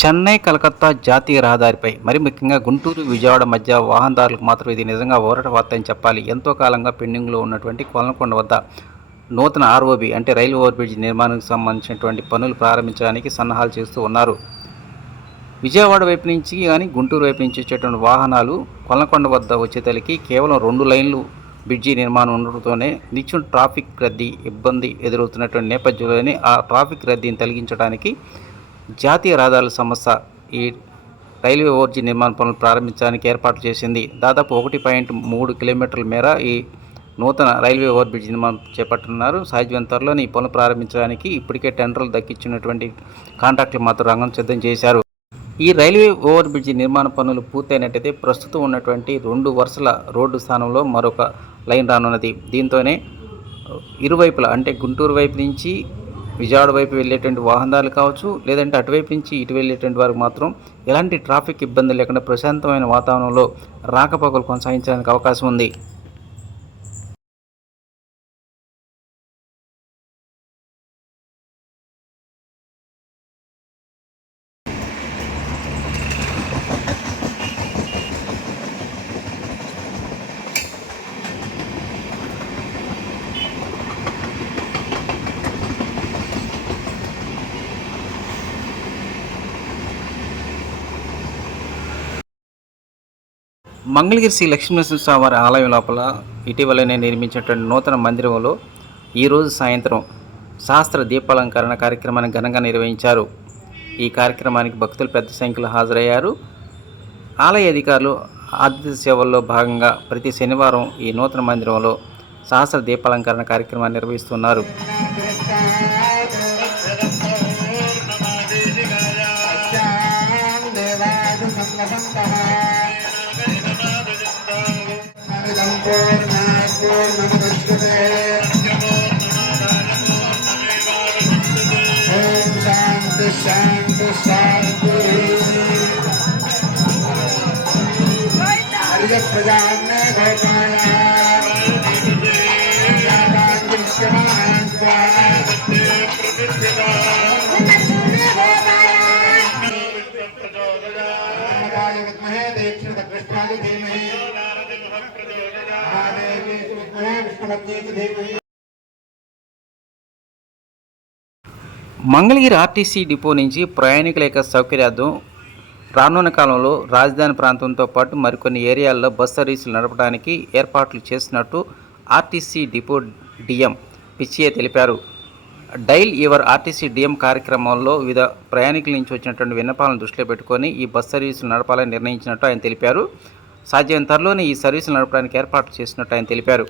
చెన్నై కలకత్తా జాతీయ రహదారిపై మరి ముఖ్యంగా గుంటూరు విజయవాడ మధ్య వాహనదారులకు మాత్రం ఇది నిజంగా ఓరట వార్త అని చెప్పాలి. ఎంతో కాలంగా పెండింగ్లో ఉన్నటువంటి కొలనకొండ వద్ద నూతన ఆర్ఓబి అంటే రైలు ఓవర్బ్రిడ్జ్ నిర్మాణానికి సంబంధించినటువంటి పనులు ప్రారంభించడానికి సన్నాహాలు చేస్తూ ఉన్నారు. విజయవాడ వైపు నుంచి కానీ గుంటూరు వైపు నుంచి వచ్చేటువంటి వాహనాలు కొలనకొండ వద్ద వచ్చేతలకి కేవలం రెండు లైన్లు బ్రిడ్జి నిర్మాణం ఉండటంతోనే నిత్యం ట్రాఫిక్ రద్దీ ఇబ్బంది ఎదురవుతున్నటువంటి నేపథ్యంలోనే ఆ ట్రాఫిక్ రద్దీని తొలగించడానికి జాతీయ రహదారుల సంస్థ ఈ రైల్వే ఓవర్జీ నిర్మాణ పనులు ప్రారంభించడానికి ఏర్పాటు చేసింది. దాదాపు ఒకటి పాయింట్ మూడు కిలోమీటర్ల మేర ఈ నూతన రైల్వే ఓవర్ బ్రిడ్జ్ నిర్మాణం చేపట్టున్నారు సాధ్యమైన త్వరలోనే ఈ పనులు ప్రారంభించడానికి ఇప్పటికే టెండర్లు దక్కించినటువంటి కాంట్రాక్టులు మాత్రం రంగం సిద్ధం చేశారు. ఈ రైల్వే ఓవర్ బ్రిడ్జ్ నిర్మాణ పనులు పూర్తయినట్టయితే ప్రస్తుతం ఉన్నటువంటి రెండు వరుసల రోడ్డు స్థానంలో మరొక లైన్ రానున్నది. దీంతోనే ఇరువైపులా అంటే గుంటూరు వైపు నుంచి విజయవాడ వైపు వెళ్ళేటువంటి వాహనాలు కావచ్చు లేదంటే అటువైపు నుంచి ఇటు వెళ్ళేటువంటి వారికి మాత్రం ఎలాంటి ట్రాఫిక్ ఇబ్బంది లేకుండా ప్రశాంతమైన వాతావరణంలో రాకపోకలు కొనసాగించడానికి అవకాశం ఉంది. మంగళగిరి శ్రీ లక్ష్మీనరసింహస్వామివారి ఆలయం లోపల ఇటీవలనే నిర్మించినటువంటి నూతన మందిరంలో ఈరోజు సాయంత్రం శాస్త్ర దీపాలంకరణ కార్యక్రమాన్ని ఘనంగా నిర్వహించారు. ఈ కార్యక్రమానికి భక్తులు పెద్ద సంఖ్యలో హాజరయ్యారు. ఆలయ అధికారులు ఆతిథ్య సేవల్లో భాగంగా ప్రతి శనివారం ఈ నూతన మందిరంలో సహస్ర దీపాలంకరణ కార్యక్రమాన్ని నిర్వహిస్తున్నారు. Yeah, yeah, yeah. Mangalagiri RTC depot నుంచి ప్రయాణికుల యొక్క సౌకర్యార్థం రానున్న కాలంలో రాజధాని ప్రాంతంతో పాటు మరికొన్ని ఏరియాల్లో బస్ సర్వీసులు నడపడానికి ఏర్పాట్లు చేసినట్టు ఆర్టీసీ డిపో డిఎం పిచ్చియే తెలిపారు. డైల్ యువర్ ఆర్టీసీ డిఎం కార్యక్రమంలో వివిధ ప్రయాణికుల నుంచి వచ్చినటువంటి విన్నపాలను దృష్టిలో పెట్టుకొని ఈ బస్ సర్వీసులు నడపాలని నిర్ణయించినట్టు ఆయన తెలిపారు. సాధ్యం త్వరలోనే ఈ సర్వీసులు నడపడానికి ఏర్పాట్లు చేసినట్టు ఆయన తెలిపారు.